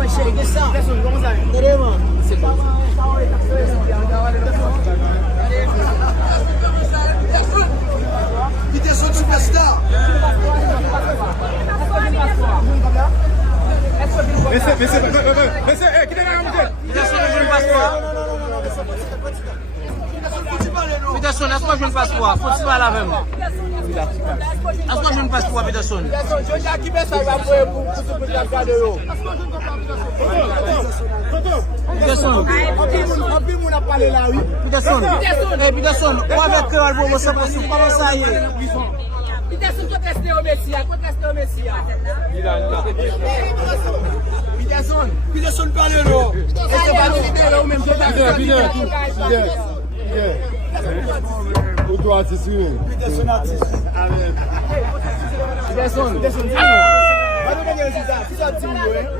mas chega essa. Vamos aí. Cadê, mano? Peterson superstar. Mese, que tem na mão? Peterson não joue passeport. Peterson, laisse-moi jouer le passeport. Faut que tu parles avec moi. Laisse-moi jouer le passeport, Peterson. Peterson. Peterson, ou avec cœur, vous vous savez comment ça y est. Peterson, tu testes au Messia, Peterson parle là. O do artista, Peterson artiste. Peterson. Vai no banheiro, Zizá.